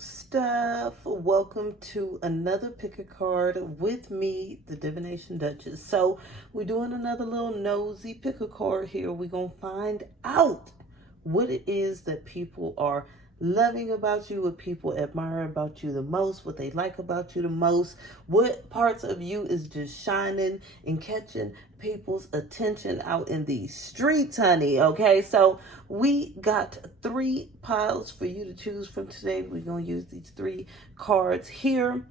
stuff. Welcome to another pick a card with me, the Divination Duchess. So we're doing another little nosy pick a card here. We're going to find out what it is that people are loving about you, what people admire about you the most, what they like about you the most, what parts of you is just shining and catching people's attention out in these streets, honey. Okay, so we got 3 piles for you to choose from today. We're going to use these 3 cards here.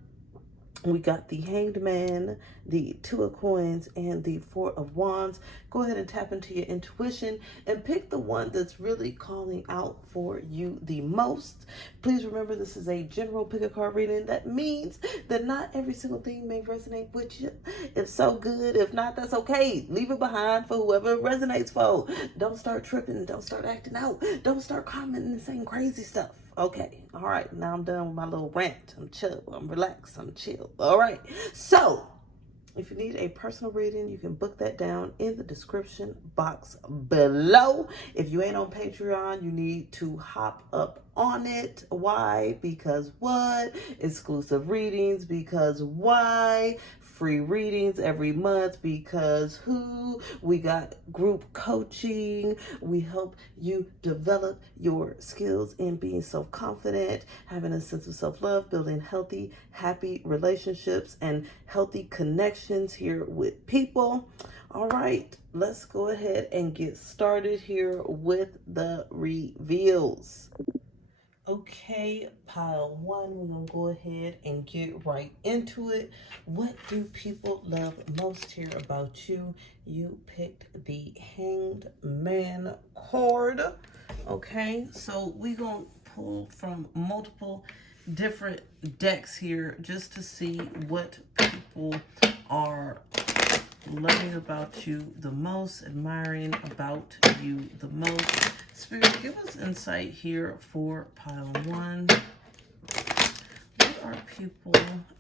We got the Hanged Man, the 2 of Coins, and the 4 of Wands. Go ahead and tap into your intuition and pick the one that's really calling out for you the most. Please remember, this is a general pick a card reading. That means that not every single thing may resonate with you. If so, good. If not, that's okay. Leave it behind for whoever it resonates for. Don't start tripping. Don't start acting out. Don't start commenting and saying crazy stuff. Okay, all right, now I'm done with my little rant. I'm chill, I'm relaxed, I'm chill. All right, so if you need a personal reading, you can book that down in the description box below. If you ain't on Patreon, you need to hop up on it. Why? Because what? Exclusive readings. Because why? Free readings every month. Because who? We got group coaching. We help you develop your skills in being self-confident, having a sense of self-love, building healthy, happy relationships, and healthy connections here with people. All right, let's go ahead and get started here with the reveals. Okay, pile 1, we're going to go ahead and get right into it. What do people love most here about you? You picked the Hanged Man card. Okay, so we're going to pull from multiple different decks here just to see what people are loving about you the most, admiring about you the most. Spirit, give us insight here for pile 1. What are people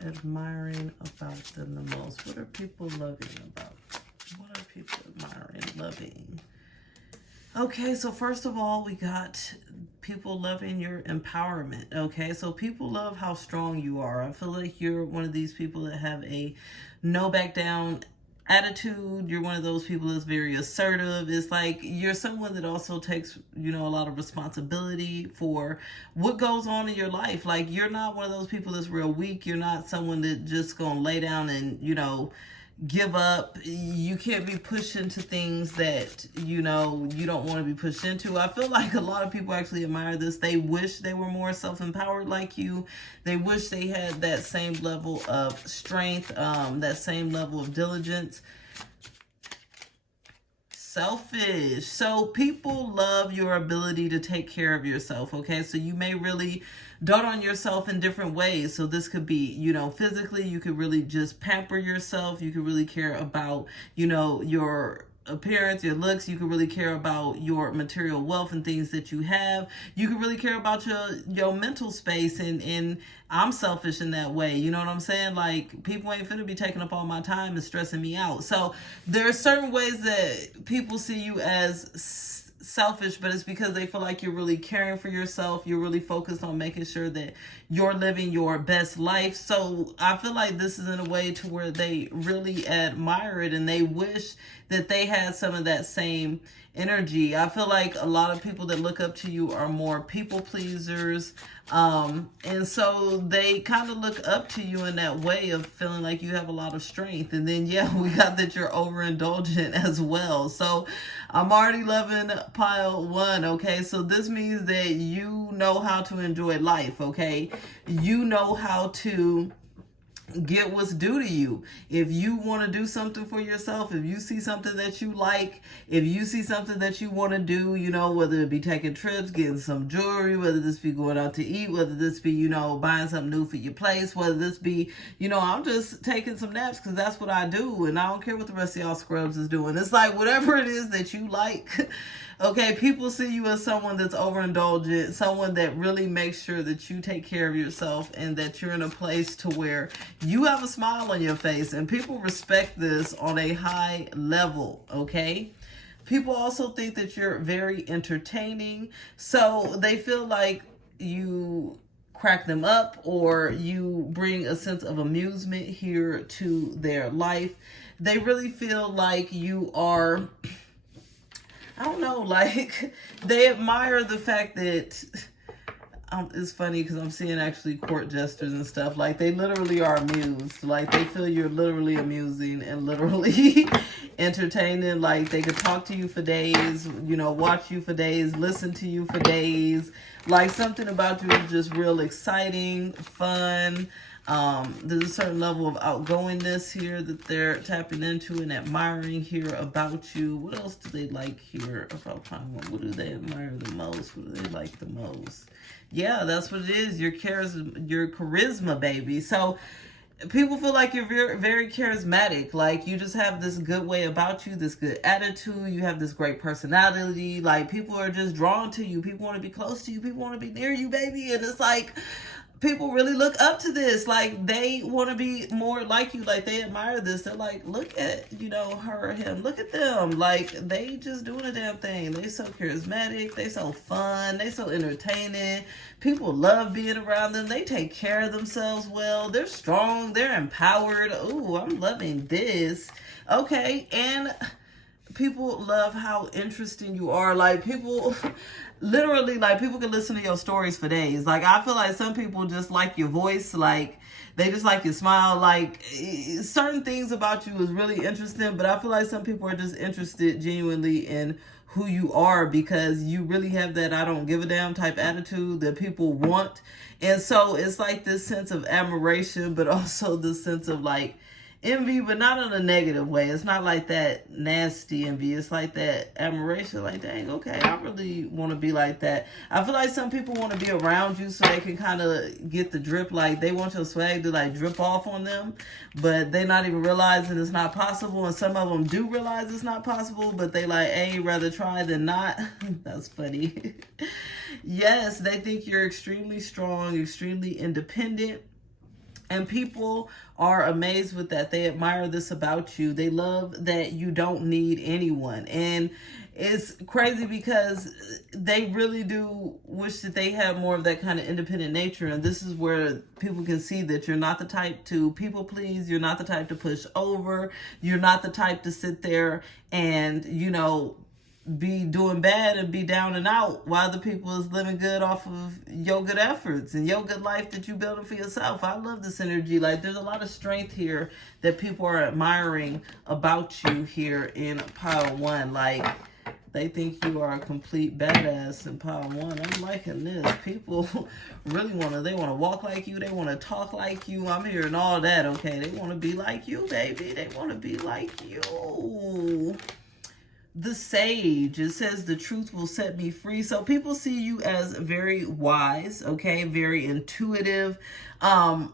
admiring about them the most? What are people loving about? What are people admiring, loving? Okay, so first of all, we got people loving your empowerment. Okay, so people love how strong you are. I feel like you're one of these people that have a no back down attitude. You're one of those people that's very assertive. It's like you're someone that also takes, a lot of responsibility for what goes on in your life. Like, you're not one of those people that's real weak. You're not someone that just gonna lay down and, give up. You can't be pushed into things that, you don't want to be pushed into. I feel like a lot of people actually admire this. They wish they were more self-empowered like you. They wish they had that same level of strength, that same level of diligence. Selfish. So people love your ability to take care of yourself. Okay, so you may really dote on yourself in different ways. So this could be, physically, you could really just pamper yourself. You could really care about, your appearance, your looks. You could really care about your material wealth and things that you have. You could really care about your mental space, and I'm selfish in that way. You know what I'm saying? Like, people ain't finna be taking up all my time and stressing me out. So there are certain ways that people see you as selfish, but it's because they feel like you're really caring for yourself. You're really focused on making sure that you're living your best life. So I feel like this is in a way to where they really admire it and they wish that they had some of that same energy. I feel like a lot of people that look up to you are more people pleasers. And so they kind of look up to you in that way of feeling like you have a lot of strength. And then, yeah, we got that you're overindulgent as well. So I'm already loving pile 1. Okay, so this means that you know how to enjoy life. Okay, you know how to get what's due to you. If you want to do something for yourself, if you see something that you like, if you see something that you want to do, whether it be taking trips, getting some jewelry, whether this be going out to eat, whether this be, buying something new for your place, whether this be, I'm just taking some naps because that's what I do and I don't care what the rest of y'all scrubs is doing. It's like whatever it is that you like. Okay, people see you as someone that's overindulgent, someone that really makes sure that you take care of yourself and that you're in a place to where you have a smile on your face, and people respect this on a high level, okay? People also think that you're very entertaining, so they feel like you crack them up, or you bring a sense of amusement here to their life. They really feel like you are, I don't know, like they admire the fact that, it's funny because I'm seeing actually court jesters and stuff. Like they literally are amused. Like they feel you're literally amusing and literally entertaining. Like they could talk to you for days, you know, watch you for days, listen to you for days. Like something about you is just real exciting, fun. There's a certain level of outgoingness here that they're tapping into and admiring here about you. What else do they like here about Pine? What do they admire the most? What do they like the most? Yeah, that's what it is. Your charisma, baby. So people feel like you're very, very charismatic. Like you just have this good way about you, this good attitude. You have this great personality. Like people are just drawn to you. People want to be close to you. People want to be near you, baby. And it's like, people really look up to this. Like they want to be more like you. Like they admire this. They're like, look at, you know, her or him. Look at them. Like they just doing a damn thing. They so charismatic. They so fun. They so entertaining. People love being around them. They take care of themselves well. They're strong. They're empowered. Ooh, I'm loving this. Okay. And people love how interesting you are. Like people literally, like people can listen to your stories for days. Like I feel like some people just like your voice. Like they just like your smile. Like certain things about you is really interesting, but I feel like some people are just interested genuinely in who you are, because you really have that I don't give a damn type attitude that people want. And so it's like this sense of admiration, but also this sense of like envy, but not in a negative way. It's not like that nasty envy. It's like that admiration, like, dang, okay, I really want to be like that. I feel like some people want to be around you so they can kind of get the drip. Like they want your swag to like drip off on them, but they're not even realizing it's not possible. And some of them do realize it's not possible, but they like, hey, rather try than not. That's funny. Yes, they think you're extremely strong, extremely independent. And people are amazed with that. They admire this about you. They love that you don't need anyone. And it's crazy because they really do wish that they had more of that kind of independent nature. And this is where people can see that you're not the type to people please. You're not the type to push over. You're not the type to sit there and, you know, be doing bad and be down and out while the people is living good off of your good efforts and your good life that you building for yourself. I love this energy. Like there's a lot of strength here that people are admiring about you here in pile one. Like they think you are a complete badass in pile one. I'm liking this. People really they want to walk like you. They want to talk like you. I'm hearing all that. Okay. They want to be like you, baby. They want to be like you. The Sage, it says the truth will set me free. So people see you as very wise, okay, very intuitive,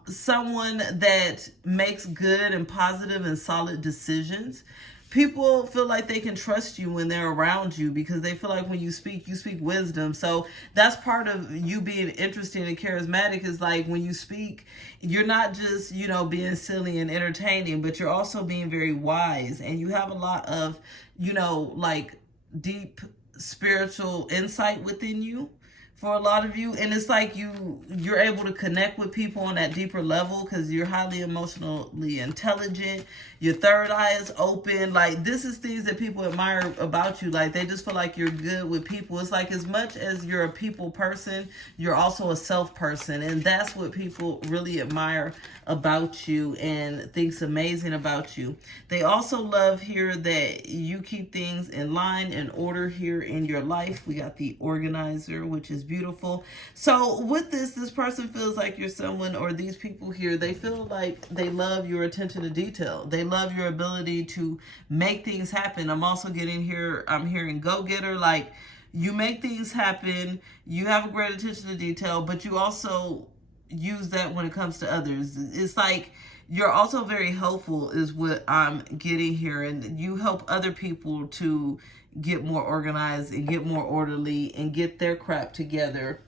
someone that makes good and positive and solid decisions. People feel like they can trust you when they're around you because they feel like when you speak wisdom. So that's part of you being interesting and charismatic, is like when you speak, you're not just, you know, being silly and entertaining, but you're also being very wise. And you have a lot of, you know, like deep spiritual insight within you for a lot of you. And it's like you're able to connect with people on that deeper level because you're highly emotionally intelligent. Your third eye is open. Like this is things that people admire about you. Like they just feel like you're good with people. It's like as much as you're a people person, you're also a self person. And that's what people really admire about you and thinks amazing about you. They also love here that you keep things in line and order here in your life. We got the organizer, which is beautiful. So with this person feels like you're someone, or these people here, they feel like they love your attention to detail. They love your ability to make things happen. I'm also getting here, I'm hearing go-getter. Like you make things happen, you have a great attention to detail, but you also use that when it comes to others. It's like you're also very helpful is what I'm getting here, and you help other people to get more organized and get more orderly and get their crap together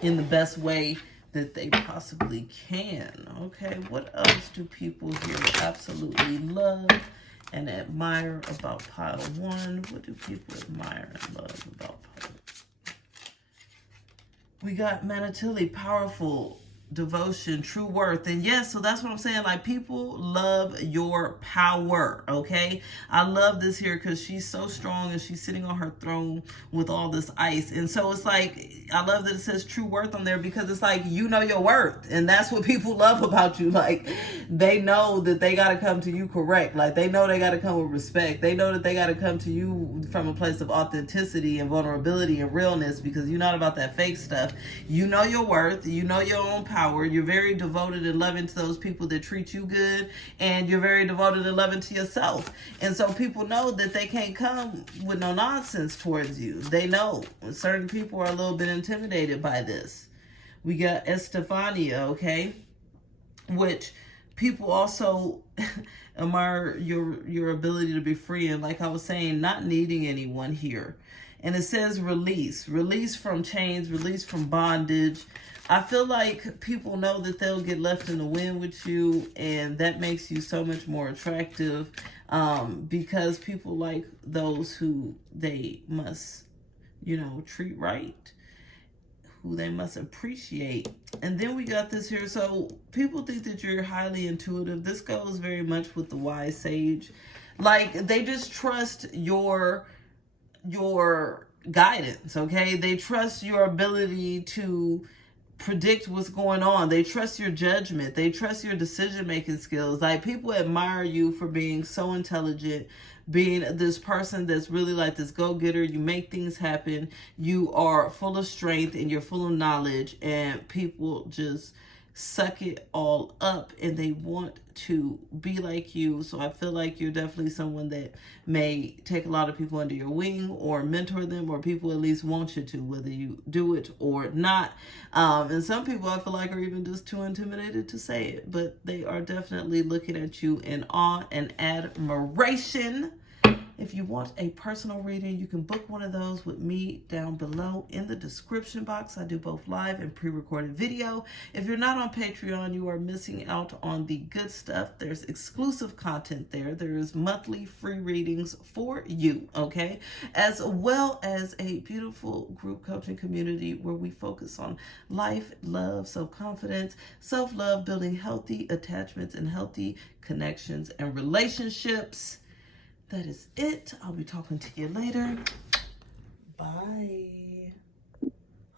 in the best way that they possibly can. Okay, what else do people here absolutely love and admire about pile one? What do people admire and love about pile one? We got Manatili, powerful, devotion, true worth. And yes, so that's what I'm saying. Like, people love your power, okay? I love this here because she's so strong and she's sitting on her throne with all this ice. And so it's like, I love that it says true worth on there, because it's like, you know your worth. And that's what people love about you. Like, they know that they got to come to you correct. Like, they know they got to come with respect. They know that they got to come to you from a place of authenticity and vulnerability and realness, because you're not about that fake stuff. You know your worth. You know your own power. You're very devoted and loving to those people that treat you good, and you're very devoted and loving to yourself. And so people know that they can't come with no nonsense towards you. They know certain people are a little bit intimidated by this. We got Estefania, okay, which people also admire your ability to be free, and like I was saying, not needing anyone here. And it says release from chains, release from bondage. I feel like people know that they'll get left in the wind with you, and that makes you so much more attractive, because people like those who they must, treat right, who they must appreciate. And then we got this here. So people think that you're highly intuitive. This goes very much with the wise sage. Like, they just trust your guidance, okay? They trust your ability to predict what's going on. They trust your judgment. They trust your decision-making skills. Like, people admire you for being so intelligent, being this person that's really like this go-getter. You make things happen. You are full of strength and you're full of knowledge, and people just suck it all up and they want to be like you. So I feel like you're definitely someone that may take a lot of people under your wing or mentor them, or people at least want you to, whether you do it or not. And some people I feel like are even just too intimidated to say it, but they are definitely looking at you in awe and admiration. If you want a personal reading, you can book one of those with me down below in the description box. I do both live and pre-recorded video. If you're not on Patreon, you are missing out on the good stuff. There's exclusive content there. There's monthly free readings for you, okay? As well as a beautiful group coaching community where we focus on life, love, self-confidence, self-love, building healthy attachments and healthy connections and relationships. That is it. I'll be talking to you later. Bye.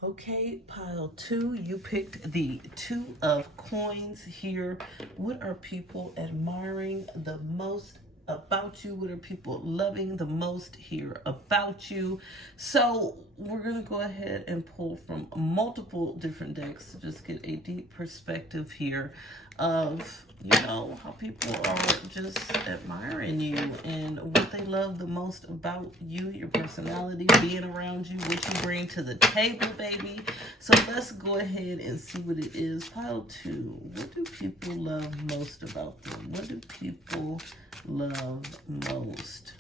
Okay, pile 2. You picked the 2 of coins here. What are people admiring the most about you? What are people loving the most here about you? So we're going to go ahead and pull from multiple different decks to just get a deep perspective here of, how people are just admiring you and what they love the most about you, your personality, being around you, what you bring to the table, baby. So let's go ahead and see what it is. Pile 2. What do people love most about them? What do people love most?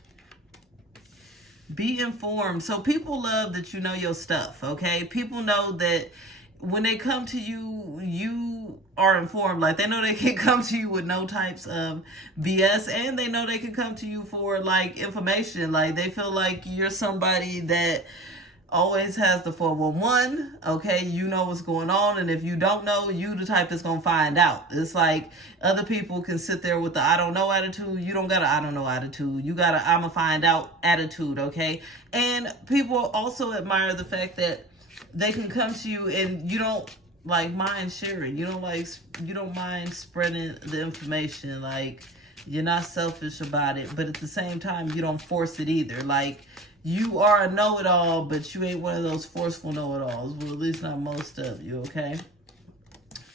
Be informed. So people love that you know your stuff, okay? People know that when they come to you, you are informed. Like, they know they can come to you with no types of BS, and they know they can come to you for, like, information. Like, they feel like you're somebody that always has the 411, okay? You know what's going on, and if you don't know, you the type that's gonna find out. It's like other people can sit there with the I don't know attitude. You don't got a I don't know attitude. You got a I'ma find out attitude, okay? And people also admire the fact that they can come to you and you don't mind sharing. You don't mind spreading the information. Like, you're not selfish about it, but at the same time, you don't force it either. Like, you are a know-it-all, but you ain't one of those forceful know-it-alls. Well, at least not most of you, okay?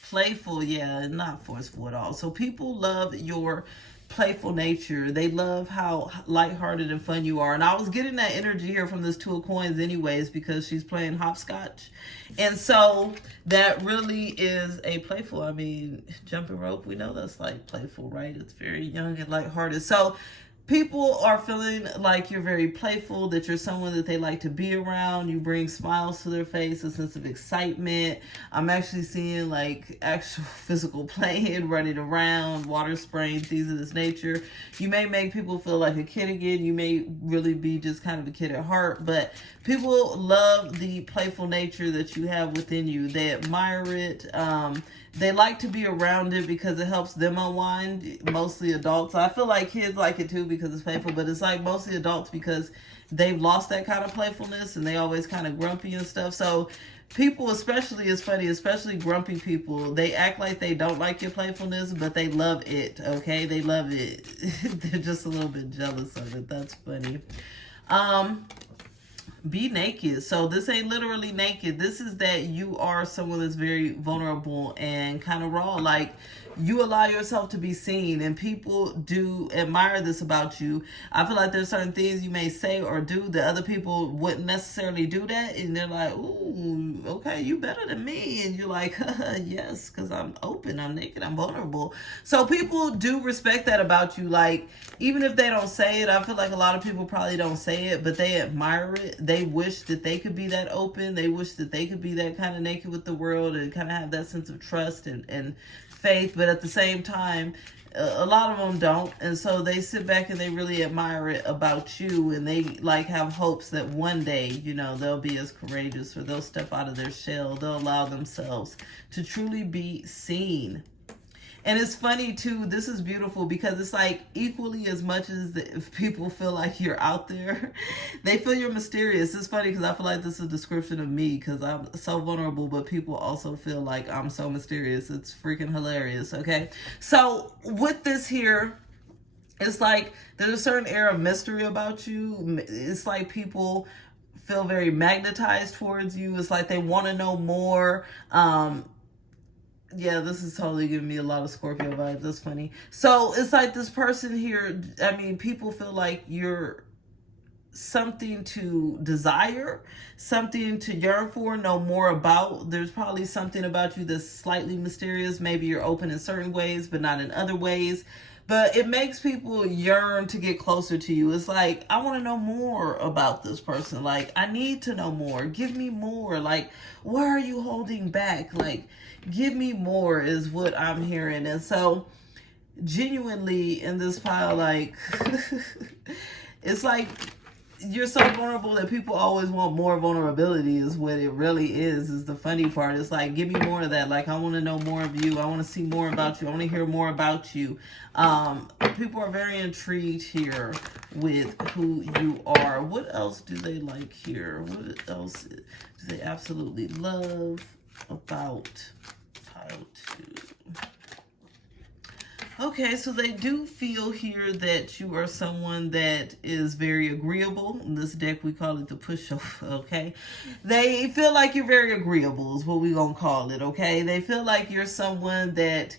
Playful, yeah, not forceful at all. So people love your playful nature. They love how lighthearted and fun you are. And I was getting that energy here from this 2 of coins anyways, because she's playing hopscotch. And so that really is a playful, jumping rope, we know that's like playful, right? It's very young and lighthearted. So people are feeling like you're very playful, that you're someone that they like to be around. You bring smiles to their face, a sense of excitement. I'm actually seeing like actual physical playing, running around, water spraying, things of this nature. You may make people feel like a kid again. You may really be just kind of a kid at heart, but people love the playful nature that you have within you. They admire it. They like to be around it because it helps them unwind, mostly adults. I feel like kids like it too because it's playful, but it's like mostly adults because they've lost that kind of playfulness and they always kind of grumpy and stuff. So people, especially, it's funny, especially grumpy people, they act like they don't like your playfulness, but they love it, okay? They love it. They're just a little bit jealous of it. That's funny. Be naked. So this ain't literally naked. This is that you are someone that's very vulnerable and kind of raw. Like, you allow yourself to be seen, and people do admire this about you. I feel like there's certain things you may say or do that other people wouldn't necessarily do that, and they're like, ooh, okay, you better than me. And you're like, yes, because I'm open, I'm naked, I'm vulnerable. So people do respect that about you. Like, even if they don't say it, I feel like a lot of people probably don't say it, but they admire it. They wish that they could be that open. They wish that they could be that kind of naked with the world and kind of have that sense of trust and faith. But at the same time, a lot of them don't, and so they sit back and they really admire it about you, and they like have hopes that one day, you know, they'll be as courageous, or they'll step out of their shell. They'll allow themselves to truly be seen. And it's funny too, this is beautiful because it's like equally as much as if people feel like you're out there, they feel you're mysterious. It's funny because I feel like this is a description of me because I'm so vulnerable, but people also feel like I'm so mysterious. It's freaking hilarious, okay? So with this here, it's like there's a certain air of mystery about you. It's like people feel very magnetized towards you. It's like they want to know more. Yeah, this is totally giving me a lot of Scorpio vibes. That's funny. So it's like this person here, I mean, people feel like you're something to desire, something to yearn for, know more about. There's probably something about you that's slightly mysterious. Maybe you're open in certain ways, but not in other ways. But it makes people yearn to get closer to you. It's like, I want to know more about this person. Like, I need to know more. Give me more. Like, why are you holding back? Like, give me more is what I'm hearing. And so, genuinely in this pile, like, it's like you're so vulnerable that people always want more vulnerability is what it really is the funny part. It's like, give me more of that. Like, I want to know more of you. I want to see more about you. I want to hear more about you. People are very intrigued here with who you are. What else do they like here? What else do they absolutely love about pile 2? Okay, so they do feel here that you are someone that is very agreeable. In this deck, we call it the pushover, okay? They feel like you're very agreeable is what we're going to call it, okay? They feel like you're someone that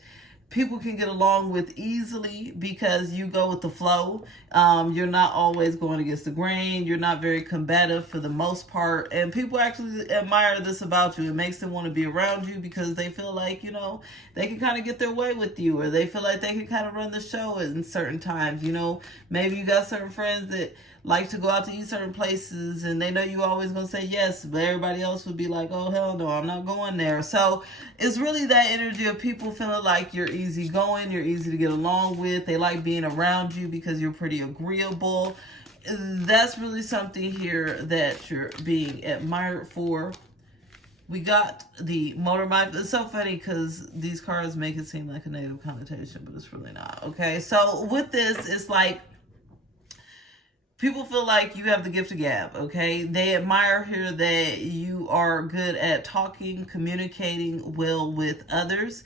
people can get along with easily because you go with the flow. You're not always going against the grain. You're not very combative for the most part. And people actually admire this about you. It makes them want to be around you because they feel like, you know, they can kind of get their way with you, or they feel like they can kind of run the show in certain times. You know, maybe you got certain friends that like to go out to eat certain places and they know you always gonna say yes, but everybody else would be like, oh hell no, I'm not going there. So it's really that energy of people feeling like you're easygoing, you're easy to get along with. They like being around you because you're pretty agreeable. That's really something here that you're being admired for. We got the motor mind. It's so funny because these cards make it seem like a negative connotation, but it's really not. Okay, so with this, it's like people feel like you have the gift of gab, okay? They admire here that you are good at talking, communicating well with others.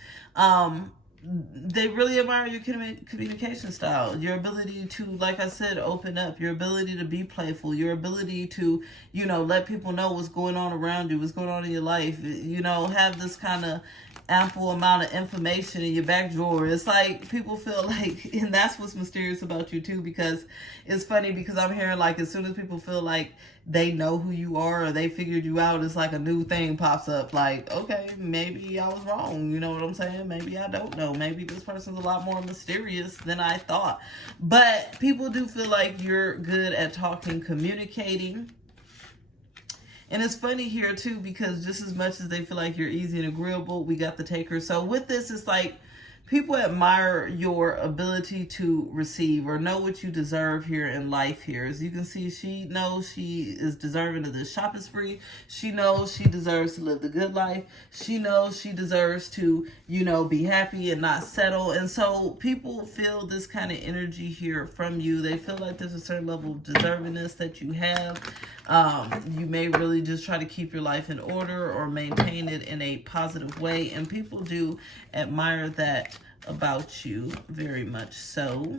They really admire your communication style, your ability to, like I said, open up, your ability to be playful, your ability to, you know, let people know what's going on around you, what's going on in your life, you know, have this kind of ample amount of information in your back drawer. It's like people feel like, and that's what's mysterious about you too, because it's funny because I'm hearing like as soon as people feel like they know who you are or they figured you out, it's like a new thing pops up. Like, okay, maybe I was wrong. You know what I'm saying? Maybe I don't know. Maybe this person's a lot more mysterious than I thought. But people do feel like you're good at talking, communicating. And it's funny here too, because just as much as they feel like you're easy and agreeable, we got the taker. So with this, it's like people admire your ability to receive or know what you deserve here in life here. As you can see, she knows she is deserving of this shopping spree. She knows she deserves to live the good life. She knows she deserves to, you know, be happy and not settle. And so people feel this kind of energy here from you. They feel like there's a certain level of deservingness that you have. You may really just try to keep your life in order or maintain it in a positive way. And people do admire that about you very much so.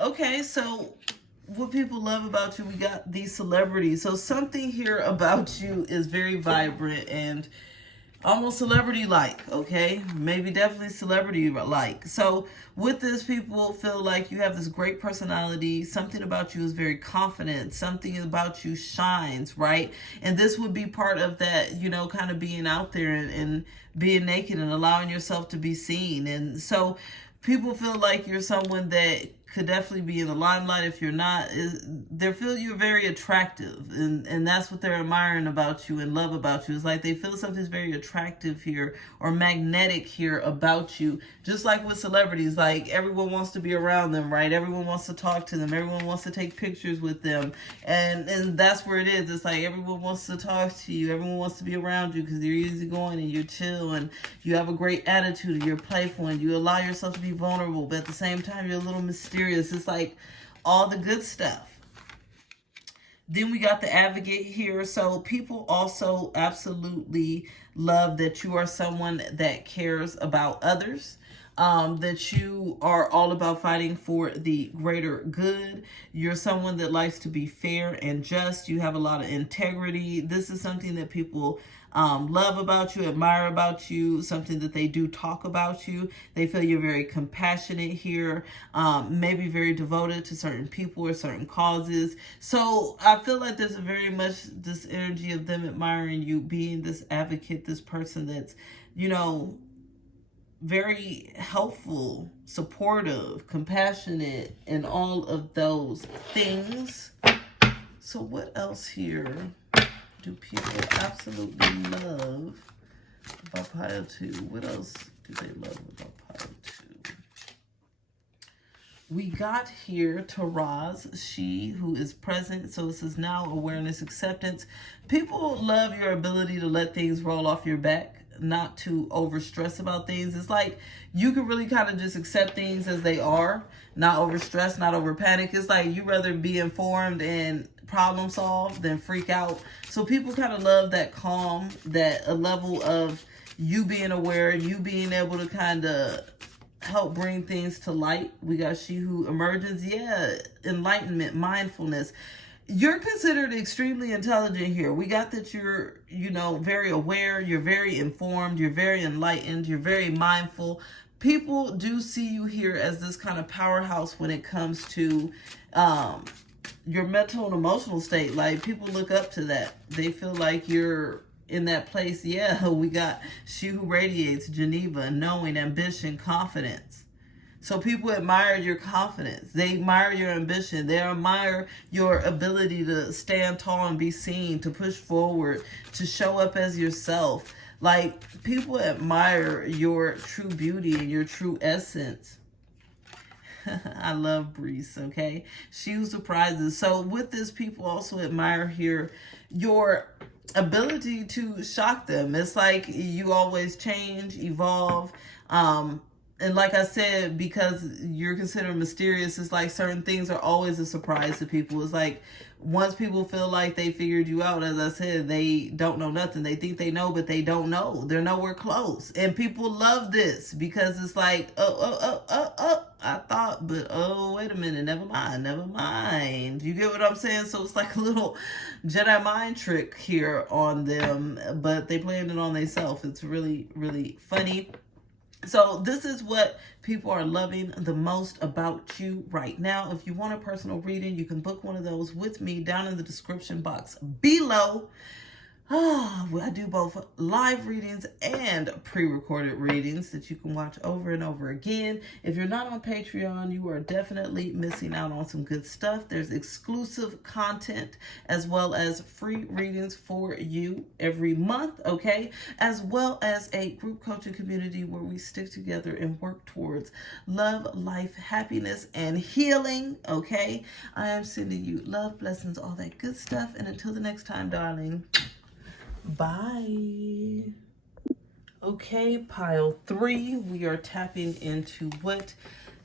Okay, so what people love about you, we got these celebrities. So something here about you is very vibrant and almost celebrity-like, okay? Maybe definitely celebrity-like. So with this, people feel like you have this great personality. Something about you is very confident. Something about you shines, right? And this would be part of that, you know, kind of being out there and being naked and allowing yourself to be seen. And so people feel like you're someone that could definitely be in the limelight. If you're not, they feel you're very attractive, and that's what they're admiring about you and love about you. It's like they feel something's very attractive here or magnetic here about you. Just like with celebrities, like everyone wants to be around them, right? Everyone wants to talk to them. Everyone wants to take pictures with them, and that's where it is. It's like everyone wants to talk to you. Everyone wants to be around you because you're easygoing and you're chill and you have a great attitude and you're playful and you allow yourself to be vulnerable, but at the same time you're a little mysterious. It's like all the good stuff. Then we got the advocate here. So people also absolutely love that you are someone that cares about others, that you are all about fighting for the greater good. You're someone that likes to be fair and just. You have a lot of integrity. This is something that people love about you, admire about you, something that they do talk about you. They feel you're very compassionate here, maybe very devoted to certain people or certain causes. So I feel like there's very much this energy of them admiring you, being this advocate, this person that's, you know, very helpful, supportive, compassionate, and all of those things. So what else here do people absolutely love about pile 2? What else do they love about pile 2? We got here Taraz, she who is present. So this is now awareness, acceptance. People love your ability to let things roll off your back, not to over stress about things. It's like you can really kind of just accept things as they are, not over stress, not over panic. It's like you rather be informed and problem solve than freak out. So people kind of love that calm, that a level of you being aware, you being able to kind of help bring things to light. We got she who emerges. Yeah, enlightenment, mindfulness. You're considered extremely intelligent here. We got that you're, you know, very aware, you're very informed, you're very enlightened, you're very mindful. People do see you here as this kind of powerhouse when it comes to your mental and emotional state. Like people look up to that. They feel like you're in that place. Yeah, we got she who radiates, Geneva, knowing, ambition, confidence. So people admire your confidence. They admire your ambition. They admire your ability to stand tall and be seen, to push forward, to show up as yourself. Like people admire your true beauty and your true essence. I love Breeze, okay? She who surprises. So with this, people also admire here your ability to shock them. It's like you always change, evolve, and like I said, because you're considered mysterious, it's like certain things are always a surprise to people. It's like once people feel like they figured you out, as I said, they don't know nothing. They think they know, but they don't know. They're nowhere close. And people love this because it's like, I thought, but oh, wait a minute, never mind, never mind. You get what I'm saying? So it's like a little Jedi mind trick here on them, but they playing it on themselves. It's really, really funny. So this is what people are loving the most about you right now. If you want a personal reading, you can book one of those with me down in the description box below. I do both live readings and pre-recorded readings that you can watch over and over again. If you're not on Patreon, you are definitely missing out on some good stuff. There's exclusive content as well as free readings for you every month, okay? As well as a group coaching community where we stick together and work towards love, life, happiness, and healing, okay? I am sending you love, blessings, all that good stuff. And until the next time, darling, bye. Okay, pile 3. We are tapping into what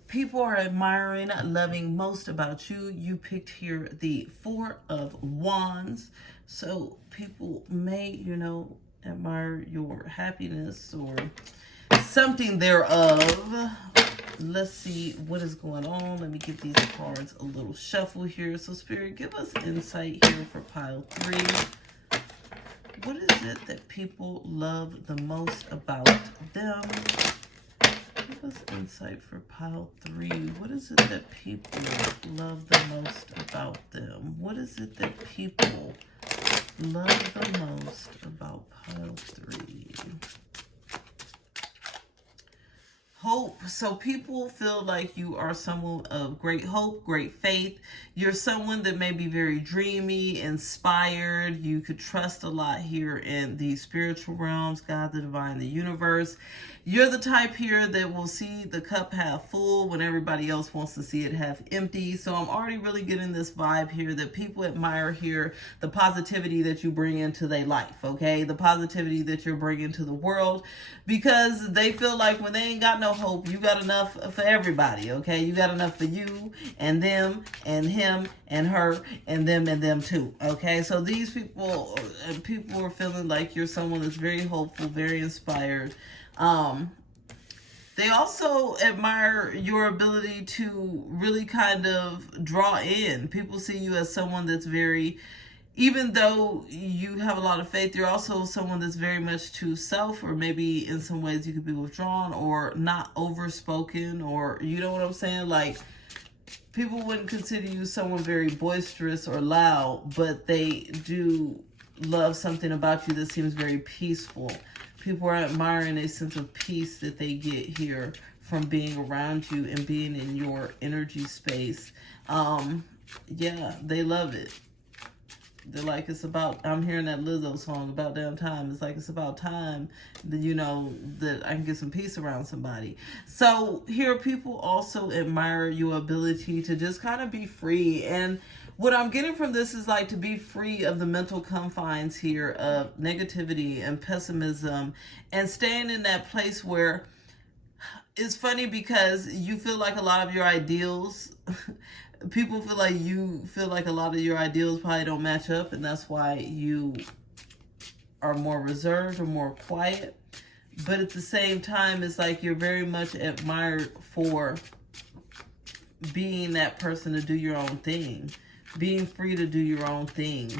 people are admiring, loving most about you. You picked here the 4 of Wands. So people may, you know, admire your happiness or something thereof. Let's see what is going on. Let me give these cards a little shuffle here. So Spirit, give us insight here for pile 3. What is it that people love the most about them? Give us insight for pile 3. What is it that people love the most about them? What is it that people love the most about pile 3? Hope. So people feel like you are someone of great hope, great faith. You're someone that may be very dreamy, inspired. You could trust a lot here in the spiritual realms, God, the divine, the universe. You're the type here that will see the cup half full when everybody else wants to see it half empty. So I'm already really getting this vibe here that people admire here the positivity that you bring into their life, okay? The positivity that you're bringing to the world, because they feel like when they ain't got no hope, you got enough for everybody, okay? You got enough for you and them and him and her and them too, okay? So these people are feeling like you're someone that's very hopeful, very inspired. They also admire your ability to really kind of draw in. People see you as someone that's very, even though you have a lot of faith, you're also someone that's very much to self, or maybe in some ways you could be withdrawn or not overspoken, or you know what I'm saying? Like, people wouldn't consider you someone very boisterous or loud, but they do love something about you that seems very peaceful. People are admiring a sense of peace that they get here from being around you and being in your energy space. Yeah, they love it. They're like, it's about, I'm hearing that Lizzo song, About Damn Time. It's like, it's about time that, you know, that I can get some peace around somebody. So here, people also admire your ability to just kind of be free. And what I'm getting from this is like to be free of the mental confines here of negativity and pessimism, and staying in that place where it's funny because you feel like a lot of your ideals, people feel like you feel like a lot of your ideals probably don't match up, and that's why you are more reserved or more quiet. But at the same time, it's like you're very much admired for being that person to do your own thing. Being free to do your own thing.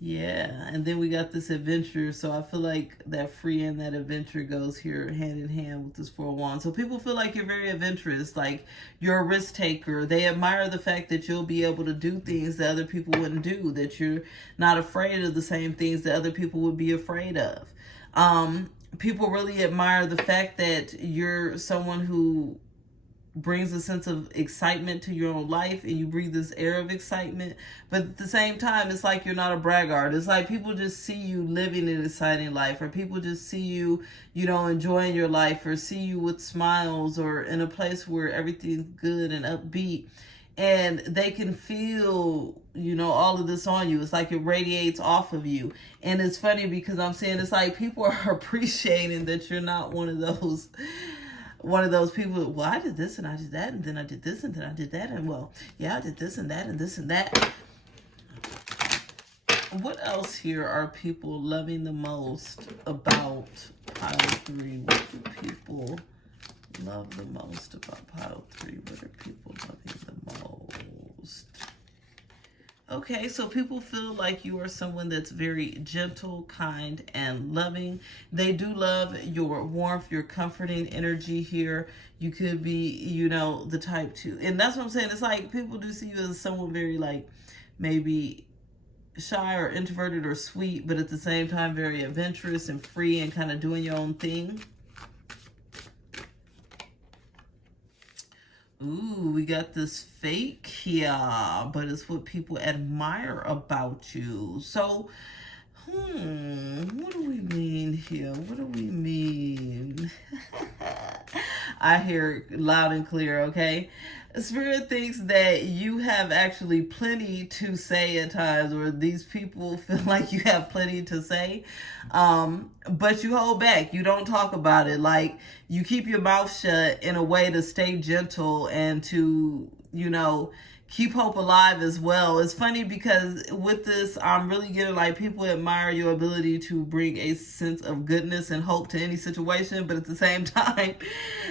Yeah, and then we got this adventure. So I feel like that free and that adventure goes here hand in hand with this 4 of Wands. So people feel like you're very adventurous, like you're a risk taker. They admire the fact that you'll be able to do things that other people wouldn't do, that you're not afraid of the same things that other people would be afraid of. People really admire the fact that you're someone who brings a sense of excitement to your own life, and you breathe this air of excitement. But at the same time, it's like you're not a braggart. It's like people just see you living an exciting life, or people just see you, you know, enjoying your life, or see you with smiles, or in a place where everything's good and upbeat, and they can feel, you know, all of this on you. It's like it radiates off of you. And it's funny because I'm saying it's like people are appreciating that you're not one of those people, well, I did this and I did that, and then I did this and then I did that, and well, yeah, I did this and that and this and that. What else here are people loving the most about pile 3? What do people love the most about pile 3? What are people loving the most? Okay, so people feel like you are someone that's very gentle, kind, and loving. They do love your warmth, your comforting energy here. You could be, you know, the type to, and that's what I'm saying. It's like people do see you as someone very like maybe shy or introverted or sweet, but at the same time very adventurous and free and kind of doing your own thing. Ooh, we got this fake here, but it's what people admire about you. So, what do we mean here? What do we mean? I hear loud and clear, okay? Spirit thinks that you have actually plenty to say at times, or these people feel like you have plenty to say, but you hold back. You don't talk about it. Like, you keep your mouth shut in a way to stay gentle and to, you know, keep hope alive as well. It's funny because with this, I'm really getting like people admire your ability to bring a sense of goodness and hope to any situation, but at the same time,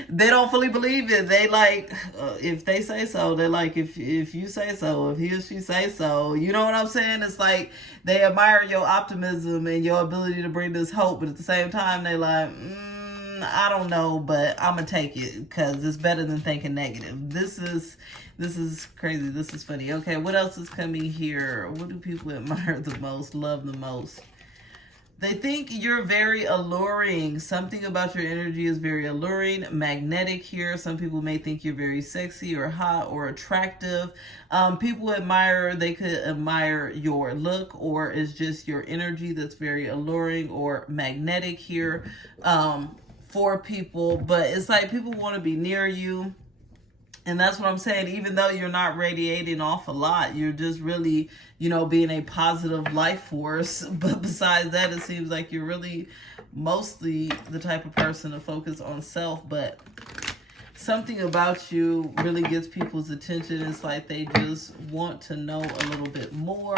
they don't fully believe it. They like, if they say so, they're like, if you say so, if he or she say so, you know what I'm saying? It's like they admire your optimism and your ability to bring this hope, but at the same time, they like, I don't know, but I'm gonna take it because it's better than thinking negative. This is crazy. This is funny. Okay, what else is coming here? What do people admire the most, love the most? They think you're very alluring. Something about your energy is very alluring, magnetic here. Some people may think you're very sexy or hot or attractive. People admire, they could admire your look, or it's just your energy that's very alluring or magnetic here for people. But it's like people want to be near you. And that's what I'm saying. Even though you're not radiating off a lot, you're just really, you know, being a positive life force. But besides that, it seems like you're really mostly the type of person to focus on self. But something about you really gets people's attention. It's like they just want to know a little bit more,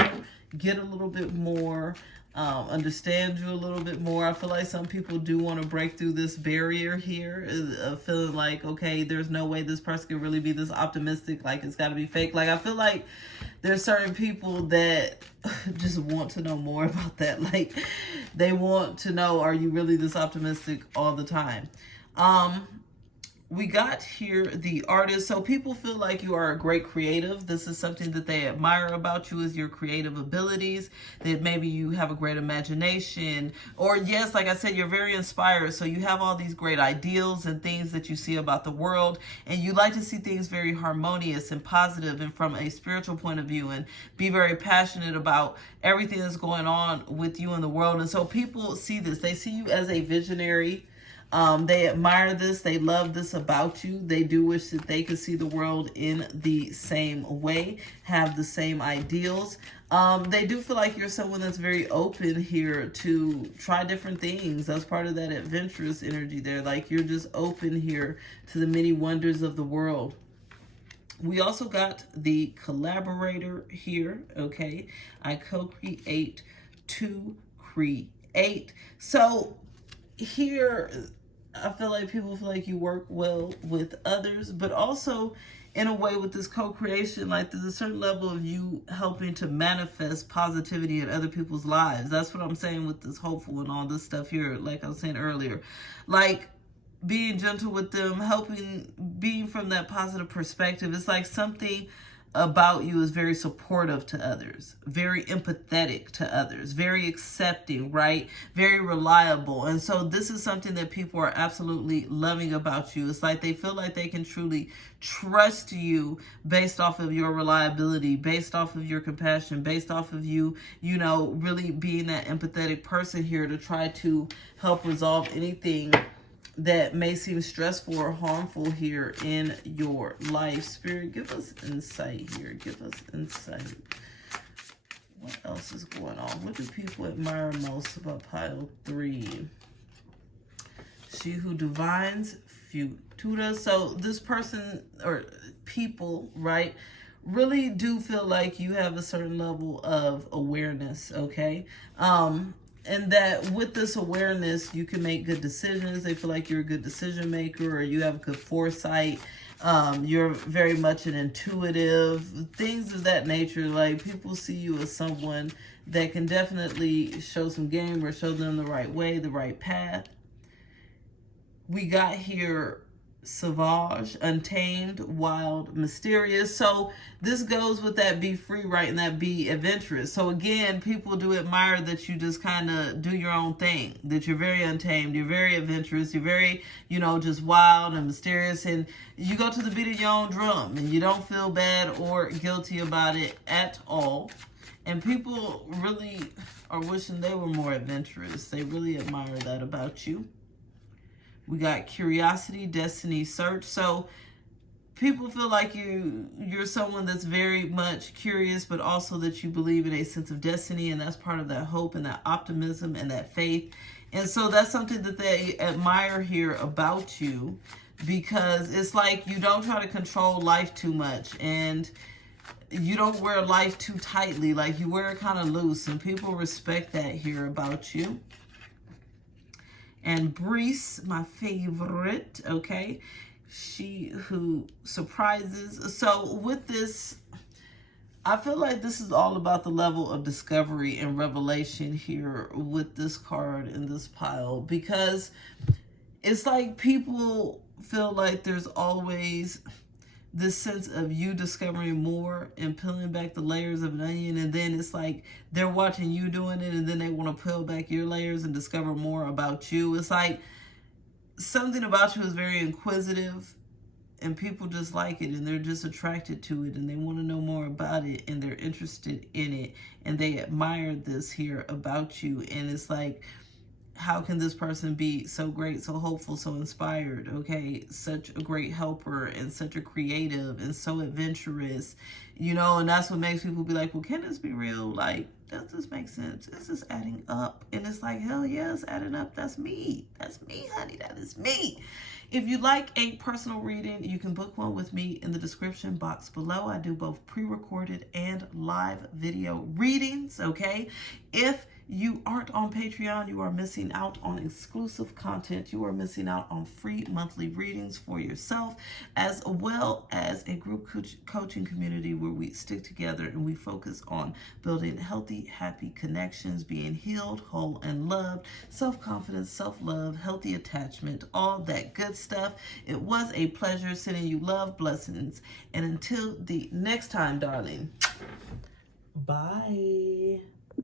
get a little bit more, understand you a little bit more. I feel like some people do want to break through this barrier here of feeling like, okay, there's no way this person can really be this optimistic, like it's got to be fake. Like I feel like there's certain people that just want to know more about that. Like they want to know, are you really this optimistic all the time? We got here the artist. So people feel like you are a great creative. This is something that they admire about you, is your creative abilities, that maybe you have a great imagination, or yes, like I said, you're very inspired. So you have all these great ideals and things that you see about the world, and you like to see things very harmonious and positive and from a spiritual point of view, and be very passionate about everything that's going on with you in the world. And so people see this. They see you as a visionary. They admire this. They love this about you. They do wish that they could see the world in the same way, have the same ideals. They do feel like you're someone that's very open here to try different things. That's part of that adventurous energy there. Like you're just open here to the many wonders of the world. We also got the collaborator here, okay? I co-create to create. So here, I feel like people feel like you work well with others, but also in a way with this co-creation, like there's a certain level of you helping to manifest positivity in other people's lives. That's what I'm saying with this hopeful and all this stuff here, like I was saying earlier. Like being gentle with them, helping, being from that positive perspective. It's like something about you is very supportive to others, very empathetic to others, very accepting, right? Very reliable. And so this is something that people are absolutely loving about you. It's like they feel like they can truly trust you based off of your reliability, based off of your compassion, based off of you, you know, really being that empathetic person here to try to help resolve anything that may seem stressful or harmful here in your life. Spirit, give us insight here. Give us insight. What else is going on? What do people admire most about pile 3? She who divines futura. So this person or people, right, really do feel like you have a certain level of awareness, okay? and that with this awareness, you can make good decisions. They feel like you're a good decision maker, or you have good foresight. You're very much an intuitive, things of that nature. Like, people see you as someone that can definitely show some game or show them the right way, the right path. We got here sauvage, untamed, wild, mysterious. So this goes with that be free, right, and that be adventurous. So again, people do admire that you just kind of do your own thing, that you're very untamed, you're very adventurous, you're very, you know, just wild and mysterious, and you go to the beat of your own drum, and you don't feel bad or guilty about it at all. And people really are wishing they were more adventurous. They really admire that about you. We got curiosity, destiny, search. So people feel like you're someone that's very much curious, but also that you believe in a sense of destiny, and that's part of that hope and that optimism and that faith. And so that's something that they admire here about you, because it's like you don't try to control life too much, and you don't wear life too tightly. Like, you wear it kind of loose, and people respect that here about you. And Breeze, my favorite, okay? She who surprises. So with this, I feel like this is all about the level of discovery and revelation here with this card in this pile, because it's like people feel like there's always this sense of you discovering more and peeling back the layers of an onion, and then it's like they're watching you doing it, and then they want to peel back your layers and discover more about you. It's like something about you is very inquisitive, and people just like it, and they're just attracted to it, and they want to know more about it, and they're interested in it, and they admire this here about you. And it's like, how can this person be so great, so hopeful, so inspired, okay? Such a great helper, and such a creative, and so adventurous, you know? And that's what makes people be like, well, can this be real? Like, does this make sense? Is this adding up? And it's like, hell yeah, it's adding up. That's me. That's me, honey. That is me. If you'd like a personal reading, you can book one with me in the description box below. I do both pre-recorded and live video readings, okay? If you aren't on Patreon, you are missing out on exclusive content. You are missing out on free monthly readings for yourself, as well as a group coaching community where we stick together and we focus on building healthy, happy connections, being healed, whole, and loved, self-confidence, self-love, healthy attachment, all that good stuff. It was a pleasure sending you love, blessings, and until the next time, darling, bye.